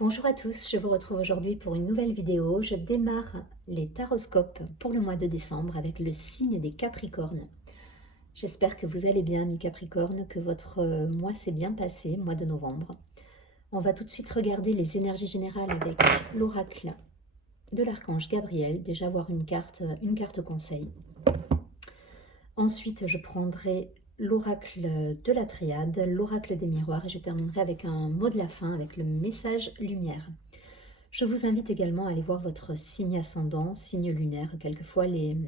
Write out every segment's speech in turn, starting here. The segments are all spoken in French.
Bonjour à tous, je vous retrouve aujourd'hui pour une nouvelle vidéo. Je démarre les taroscopes pour le mois de décembre avec le signe des Capricornes. J'espère que vous allez bien, mes Capricornes, que votre mois s'est bien passé, mois de novembre. On va tout de suite regarder les énergies générales avec l'oracle de l'archange Gabriel, déjà voir une carte conseil. Ensuite, je prendrai l'oracle de la triade, l'oracle des miroirs, et je terminerai avec un mot de la fin, avec le message lumière. Je vous invite également à aller voir votre signe ascendant, signe lunaire. Quelquefois, les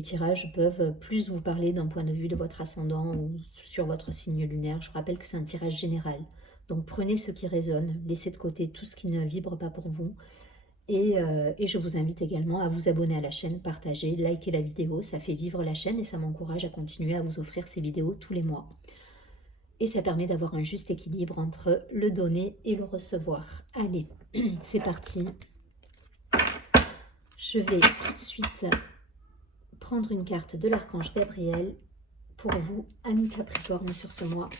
tirages peuvent plus vous parler d'un point de vue de votre ascendant ou sur votre signe lunaire. Je rappelle que c'est un tirage général. Donc prenez ce qui résonne, laissez de côté tout ce qui ne vibre pas pour vous. Et je vous invite également à vous abonner à la chaîne, partager, liker la vidéo. Ça fait vivre la chaîne et ça m'encourage à continuer à vous offrir ces vidéos tous les mois. Et ça permet d'avoir un juste équilibre entre le donner et le recevoir. Allez, c'est parti. Je vais tout de suite prendre une carte de l'archange Gabriel pour vous, amis Capricorne, sur ce mois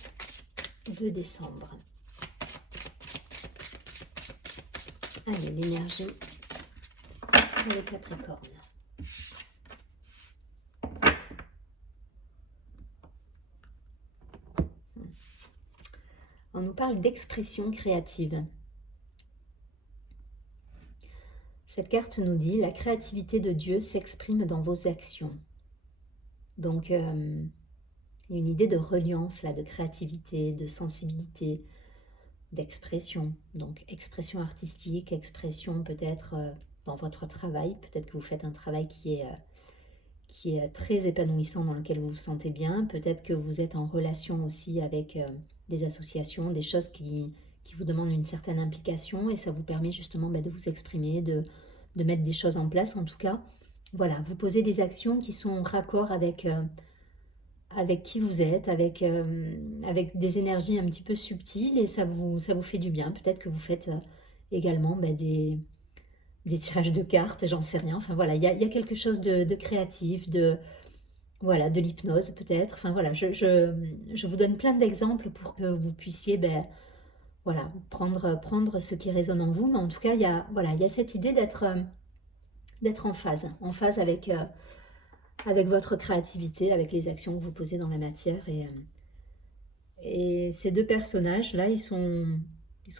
de décembre. Allez, l'énergie pour les Capricornes. On nous parle d'expression créative. Cette carte nous dit « La créativité de Dieu s'exprime dans vos actions ». Donc, il y a une idée de reliance, là, de créativité, de sensibilité, d'expression. Donc, expression artistique, expression peut-être dans votre travail. Peut-être que vous faites un travail qui est très épanouissant, dans lequel vous vous sentez bien. Peut-être que vous êtes en relation aussi avec des associations, des choses qui vous demandent une certaine implication, et ça vous permet justement de vous exprimer, de mettre des choses en place. En tout cas, voilà, vous posez des actions qui sont en raccord avec qui vous êtes, avec des énergies un petit peu subtiles, et ça vous fait du bien. Peut-être que vous faites également des tirages de cartes, j'en sais rien. Enfin voilà, il y a quelque chose de créatif, voilà, de l'hypnose peut-être. Enfin voilà, je vous donne plein d'exemples pour que vous puissiez voilà, prendre ce qui résonne en vous. Mais en tout cas, il y a cette idée d'être en phase avec votre créativité, avec les actions que vous posez dans la matière. Et ces deux personnages-là, ils sont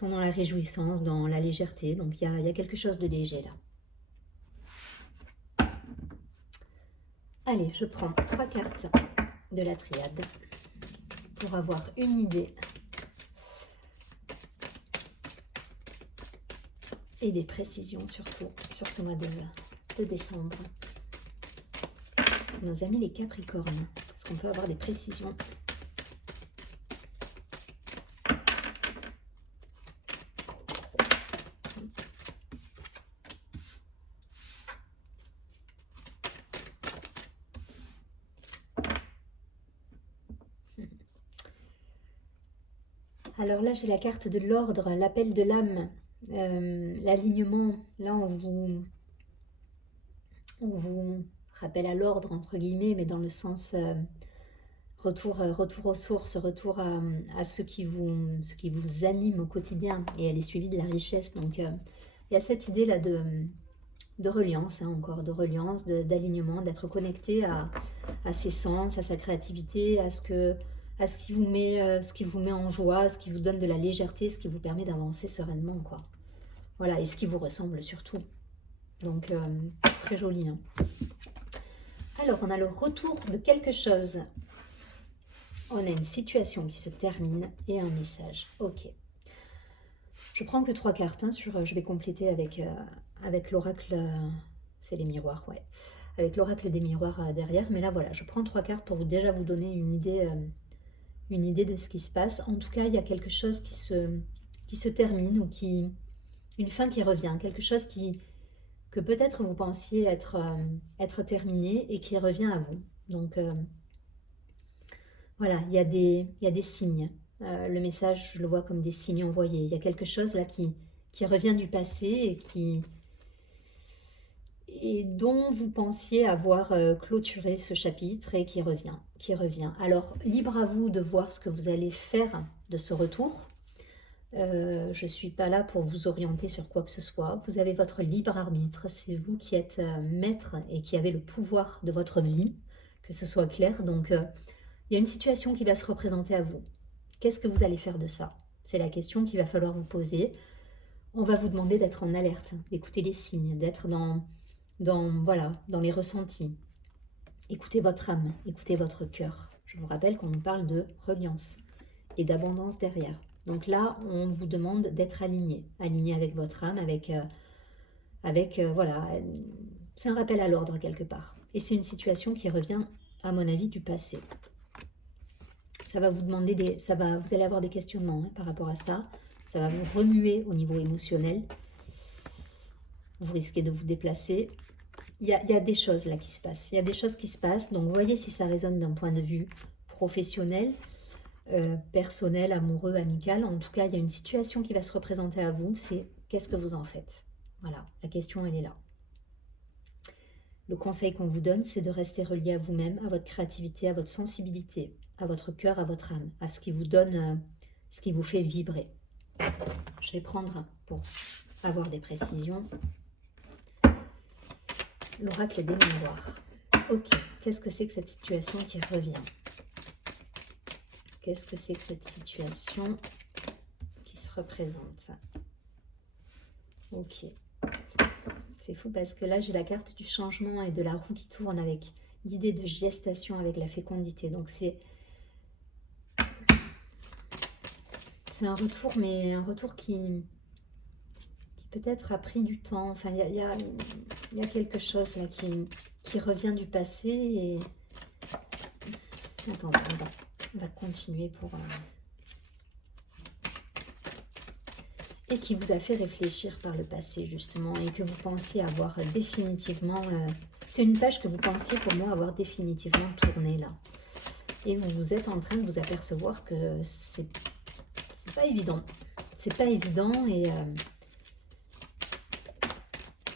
dans la réjouissance, dans la légèreté. Donc il y a quelque chose de léger là. Allez, je prends 3 cartes de la triade pour avoir une idée et des précisions surtout sur ce mois de décembre. Nos amis les Capricornes, est-ce qu'on peut avoir des précisions? Alors là, j'ai la carte de l'ordre, l'appel de l'âme, l'alignement. Là, on vous rappelle à l'ordre, entre guillemets, mais dans le sens retour aux sources, retour à ce qui vous anime au quotidien. Et elle est suivie de la richesse. Donc, il y a cette idée-là de reliance, encore de reliance, d'alignement, d'être connecté à ses sens, à sa créativité, à ce qui vous met en joie, ce qui vous donne de la légèreté, ce qui vous permet d'avancer sereinement, quoi. Voilà, et ce qui vous ressemble surtout. Donc, très joli. Hein. Alors, on a le retour de quelque chose. On a une situation qui se termine et un message. Ok. Je prends que 3 cartes. Hein, je vais compléter avec l'oracle. C'est les miroirs, ouais. Avec l'oracle des miroirs derrière. Mais là, voilà, je prends 3 cartes pour déjà vous donner une idée de ce qui se passe. En tout cas, il y a quelque chose qui se termine, ou une fin qui revient. Quelque chose que peut-être vous pensiez être terminé et qui revient à vous. Donc, voilà, il y a des signes. Le message, je le vois comme des signes envoyés. Il y a quelque chose là qui revient du passé et dont vous pensiez avoir clôturé ce chapitre, et qui revient. Alors, libre à vous de voir ce que vous allez faire de ce retour. Je ne suis pas là pour vous orienter sur quoi que ce soit. Vous avez votre libre arbitre. C'est vous qui êtes maître et qui avez le pouvoir de votre vie, que ce soit clair. Donc, il y a une situation qui va se représenter à vous. Qu'est-ce que vous allez faire de ça? C'est la question qu'il va falloir vous poser. On va vous demander d'être en alerte, d'écouter les signes, d'être voilà, dans les ressentis. Écoutez votre âme, écoutez votre cœur. Je vous rappelle qu'on nous parle de reliance et d'abondance derrière. Donc là, on vous demande d'être aligné, aligné avec votre âme, voilà, c'est un rappel à l'ordre quelque part. Et c'est une situation qui revient, à mon avis, du passé. Ça va vous demander vous allez avoir des questionnements par rapport à ça. Ça va vous remuer au niveau émotionnel. Vous risquez de vous déplacer. Il y a des choses là qui se passent. Il y a des choses qui se passent. Donc voyez si ça résonne d'un point de vue professionnel, personnel, amoureux, amical. En tout cas, il y a une situation qui va se représenter à vous. C'est qu'est-ce que vous en faites? Voilà, la question elle est là. Le conseil qu'on vous donne, c'est de rester relié à vous-même, à votre créativité, à votre sensibilité, à votre cœur, à votre âme, à ce qui vous donne, ce qui vous fait vibrer. Je vais prendre pour avoir des précisions l'oracle des mémoires. Ok, qu'est-ce que c'est que cette situation qui revient? Qu'est-ce que c'est que cette situation qui se représente? Ok. C'est fou parce que là, j'ai la carte du changement et de la roue qui tourne avec l'idée de gestation avec la fécondité. Donc, c'est un retour, mais un retour qui peut-être a pris du temps. Enfin, il y a quelque chose là qui revient du passé. Et attendez, on va continuer pour... Et qui vous a fait réfléchir par le passé, justement, et que vous pensiez avoir définitivement... c'est une page que vous pensiez, pour moi, avoir définitivement tourné, là. Et vous êtes en train de vous apercevoir que c'est pas évident. C'est pas évident, et...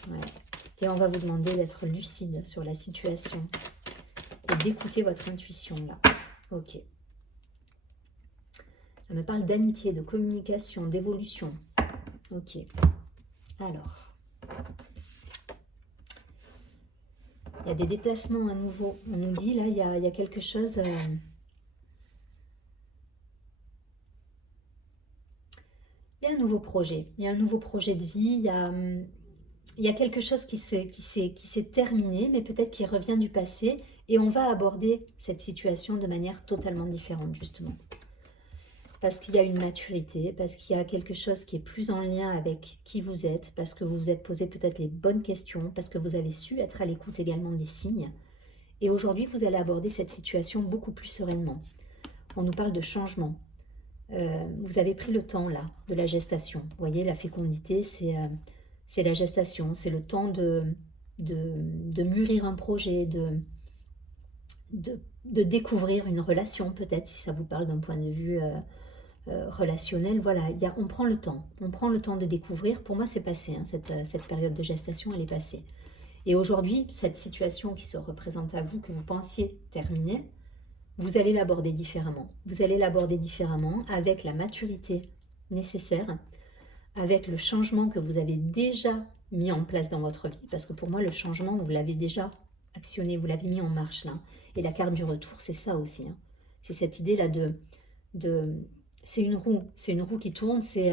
ouais. Et on va vous demander d'être lucide sur la situation et d'écouter votre intuition, là. Ok. Ça me parle d'amitié, de communication, d'évolution. Ok. Alors, il y a des déplacements à nouveau. On nous dit, là, il y a quelque chose... il y a un nouveau projet. Il y a un nouveau projet de vie. Il y a quelque chose qui s'est terminé, mais peut-être qui revient du passé. Et on va aborder cette situation de manière totalement différente, justement. Parce qu'il y a une maturité, parce qu'il y a quelque chose qui est plus en lien avec qui vous êtes, parce que vous vous êtes posé peut-être les bonnes questions, parce que vous avez su être à l'écoute également des signes. Et aujourd'hui, vous allez aborder cette situation beaucoup plus sereinement. On nous parle de changement. Vous avez pris le temps là, de la gestation. Vous voyez, la fécondité, c'est la gestation, c'est le temps de mûrir un projet, de découvrir une relation, peut-être, si ça vous parle d'un point de vue... relationnel, voilà, on prend le temps. On prend le temps de découvrir. Pour moi, c'est passé, hein, cette période de gestation, elle est passée. Et aujourd'hui, cette situation qui se représente à vous, que vous pensiez terminer, vous allez l'aborder différemment. Vous allez l'aborder différemment avec la maturité nécessaire, avec le changement que vous avez déjà mis en place dans votre vie. Parce que pour moi, le changement, vous l'avez déjà actionné, vous l'avez mis en marche là. Et la carte du retour, c'est ça aussi. Hein. C'est cette idée-là c'est une roue qui tourne, c'est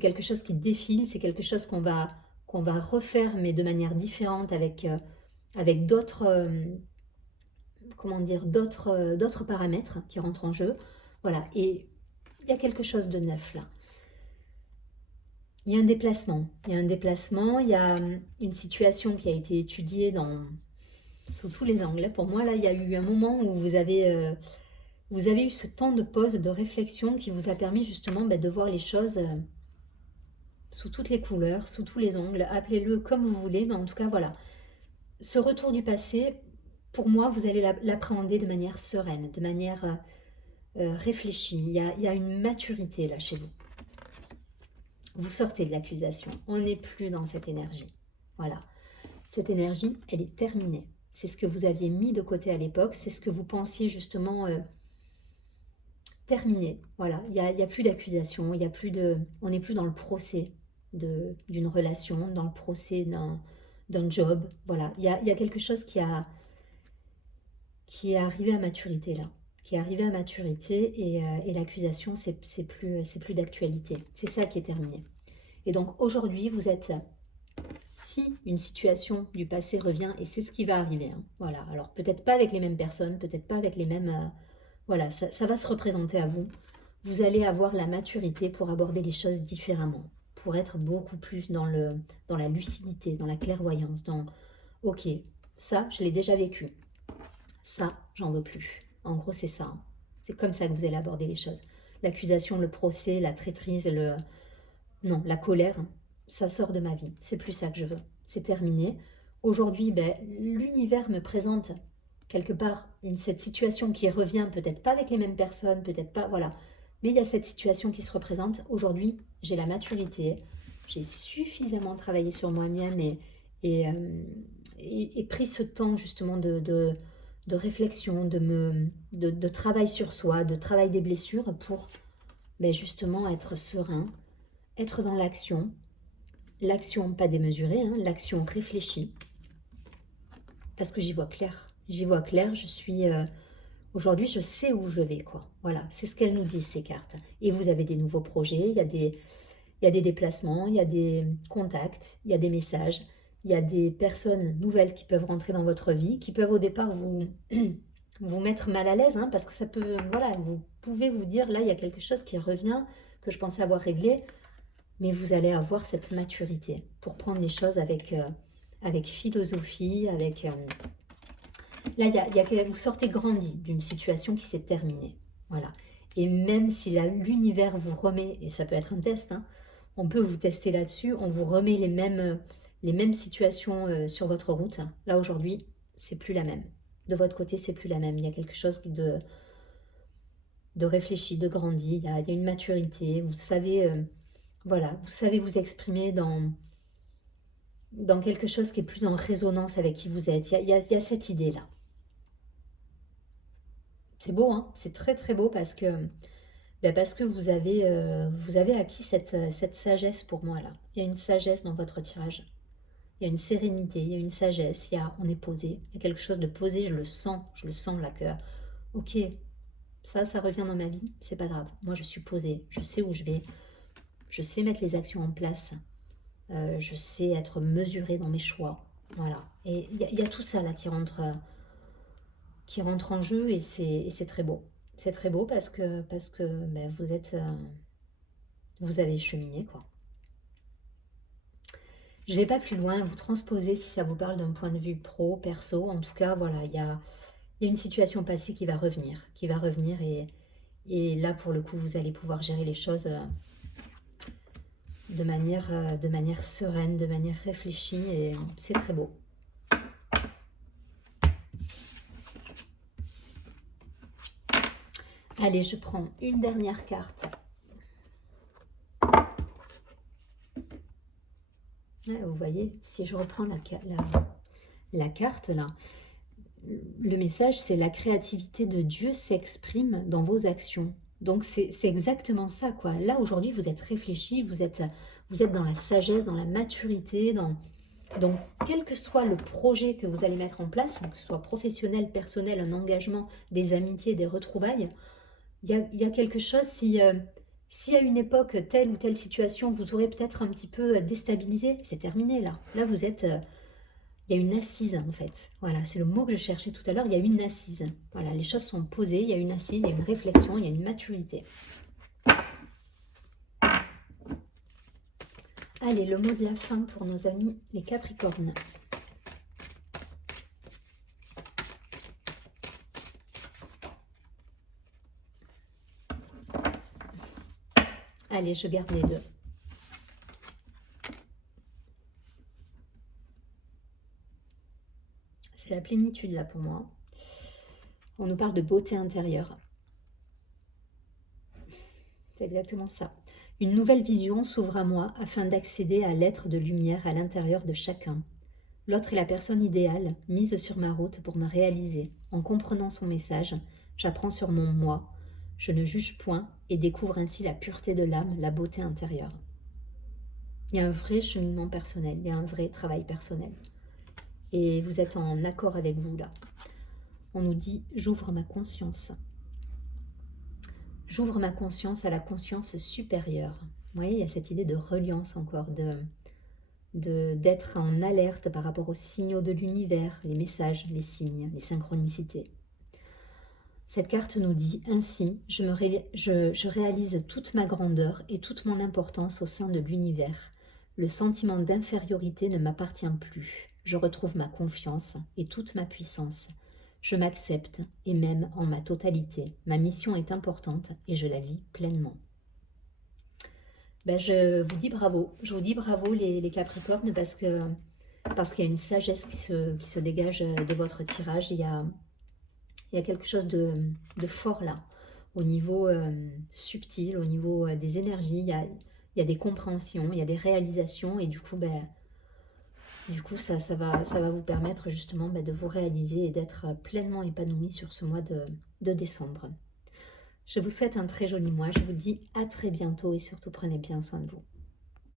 quelque chose qui défile, c'est quelque chose qu'on va refaire, mais de manière différente, avec d'autres, comment dire, d'autres paramètres qui rentrent en jeu. Voilà, et il y a quelque chose de neuf là. Il y a un déplacement, il y a une situation qui a été étudiée sous tous les angles. Pour moi, là, il y a eu un moment où vous avez eu ce temps de pause, de réflexion qui vous a permis justement de voir les choses sous toutes les couleurs, sous tous les angles. Appelez-le comme vous voulez, mais en tout cas, voilà. Ce retour du passé, pour moi, vous allez l'appréhender de manière sereine, de manière réfléchie. Il y a une maturité là chez vous. Vous sortez de l'accusation. On n'est plus dans cette énergie. Voilà. Cette énergie, elle est terminée. C'est ce que vous aviez mis de côté à l'époque. C'est ce que vous pensiez justement... terminé. Voilà, il y a plus d'accusation, il y a plus de, on n'est plus dans le procès d'une relation, dans le procès d'un job. Voilà, il y a quelque chose qui est arrivé à maturité là, qui est arrivé à maturité et l'accusation, c'est plus d'actualité. C'est ça qui est terminé. Et donc aujourd'hui, vous êtes, si une situation du passé revient, et c'est ce qui va arriver, hein, voilà, alors peut-être pas avec les mêmes personnes, peut-être pas avec les mêmes, voilà, ça va se représenter à vous. Vous allez avoir la maturité pour aborder les choses différemment, pour être beaucoup plus dans la lucidité, dans la clairvoyance, dans ok, ça, je l'ai déjà vécu, ça, j'en veux plus. En gros, c'est ça, hein. C'est comme ça que vous allez aborder les choses. L'accusation, le procès, la traîtrise, non, la colère, ça sort de ma vie. C'est plus ça que je veux. C'est terminé. Aujourd'hui, ben, l'univers me présente quelque part cette situation qui revient, peut-être pas avec les mêmes personnes, peut-être pas, voilà. Mais il y a cette situation qui se représente. Aujourd'hui, j'ai la maturité, j'ai suffisamment travaillé sur moi-même et, euh, et pris ce temps justement de réflexion, de travail sur soi, de travail des blessures pour ben, justement être serein, être dans l'action pas démesurée, hein, l'action réfléchie, parce que j'y vois clair. J'y vois clair, je suis... aujourd'hui, je sais où je vais, quoi. Voilà, c'est ce qu'elles nous disent, ces cartes. Et vous avez des nouveaux projets, il y a des déplacements, il y a des contacts, il y a des messages, il y a des personnes nouvelles qui peuvent rentrer dans votre vie, qui peuvent au départ vous, vous mettre mal à l'aise, hein, parce que ça peut... Voilà, vous pouvez vous dire, là, il y a quelque chose qui revient, que je pensais avoir réglé, mais vous allez avoir cette maturité pour prendre les choses avec philosophie, avec... là, vous sortez grandi d'une situation qui s'est terminée. Voilà. Et même si l'univers vous remet, et ça peut être un test, hein, on peut vous tester là-dessus, on vous remet les mêmes situations sur votre route. Là, aujourd'hui, c'est plus la même. De votre côté, c'est plus la même. Il y a quelque chose de réfléchi, de grandi, il y a une maturité, vous savez... voilà, vous savez vous exprimer dans quelque chose qui est plus en résonance avec qui vous êtes. Il y a cette idée-là. C'est beau, hein, c'est très très beau parce que vous avez acquis cette sagesse pour moi là. Il y a une sagesse dans votre tirage. Il y a une sérénité, il y a une sagesse, on est posé. Il y a quelque chose de posé, je le sens là que, ok, ça revient dans ma vie, c'est pas grave. Moi je suis posée, je sais où je vais, je sais mettre les actions en place. Je sais être mesurée dans mes choix. Voilà. Et il y a tout ça là qui rentre en jeu et c'est très beau. C'est très beau parce que ben, vous êtes, vous avez cheminé quoi. Je vais pas plus loin, vous transposez si ça vous parle d'un point de vue pro, perso. En tout cas, voilà, il y a une situation passée qui va revenir et là pour le coup vous allez pouvoir gérer les choses de manière sereine, de manière réfléchie et c'est très beau. Allez, je prends une dernière carte. Vous voyez, si je reprends la carte là, le message c'est la créativité de Dieu s'exprime dans vos actions. Donc c'est exactement ça quoi. Là aujourd'hui vous êtes réfléchi, vous êtes dans la sagesse, dans la maturité, donc quel que soit le projet que vous allez mettre en place, que ce soit professionnel, personnel, un engagement, des amitiés, des retrouvailles, il y a quelque chose, si à une époque, telle ou telle situation, vous aurez peut-être un petit peu déstabilisé, c'est terminé là. Là, vous êtes... il y a une assise en fait. Voilà, c'est le mot que je cherchais tout à l'heure, il y a une assise. Voilà, les choses sont posées, il y a une assise, il y a une réflexion, il y a une maturité. Allez, le mot de la fin pour nos amis les Capricornes. Allez, je garde les deux. C'est la plénitude là pour moi. On nous parle de beauté intérieure. C'est exactement ça. Une nouvelle vision s'ouvre à moi afin d'accéder à l'être de lumière à l'intérieur de chacun. L'autre est la personne idéale, mise sur ma route pour me réaliser. En comprenant son message, j'apprends sur mon moi. Je ne juge point et découvre ainsi la pureté de l'âme, la beauté intérieure. Il y a un vrai cheminement personnel, il y a un vrai travail personnel. Et vous êtes en accord avec vous là. On nous dit « j'ouvre ma conscience ». J'ouvre ma conscience à la conscience supérieure. Vous voyez, il y a cette idée de reliance encore, d'être en alerte par rapport aux signaux de l'univers, les messages, les signes, les synchronicités. Cette carte nous dit « Ainsi, je réalise toute ma grandeur et toute mon importance au sein de l'univers. Le sentiment d'infériorité ne m'appartient plus. Je retrouve ma confiance et toute ma puissance. Je m'accepte et m'aime en ma totalité. Ma mission est importante et je la vis pleinement. » Je vous dis bravo. Je vous dis bravo les Capricornes parce qu'il y a une sagesse qui se dégage de votre tirage. Il y a quelque chose de fort là, au niveau subtil, au niveau des énergies. Il y a des compréhensions, il y a des réalisations et du coup, ça va vous permettre justement de vous réaliser et d'être pleinement épanoui sur ce mois de décembre. Je vous souhaite un très joli mois. Je vous dis à très bientôt et surtout prenez bien soin de vous.